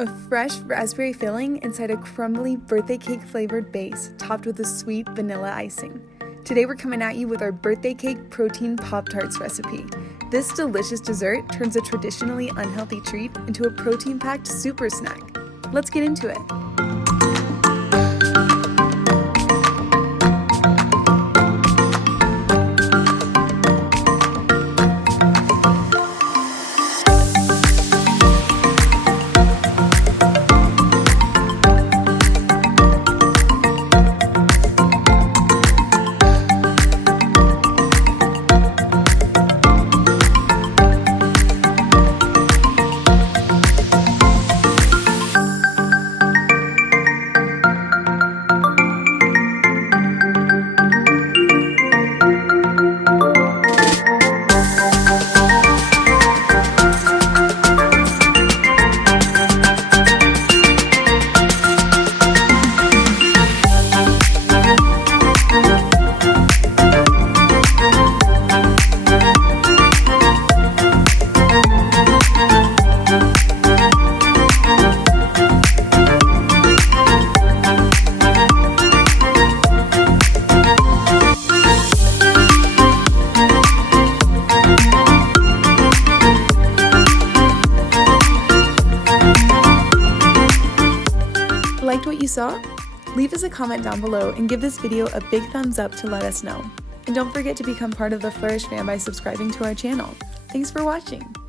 A fresh raspberry filling inside a crumbly birthday cake flavored base topped with a sweet vanilla icing. Today we're coming at you with our birthday cake protein Pop Tarts recipe. This delicious dessert turns a traditionally unhealthy treat into a protein-packed super snack. Let's get into it. Liked what you saw? Leave us a comment down below and give this video a big thumbs up to let us know. And don't forget to become part of the Flourish fam by subscribing to our channel. Thanks for watching!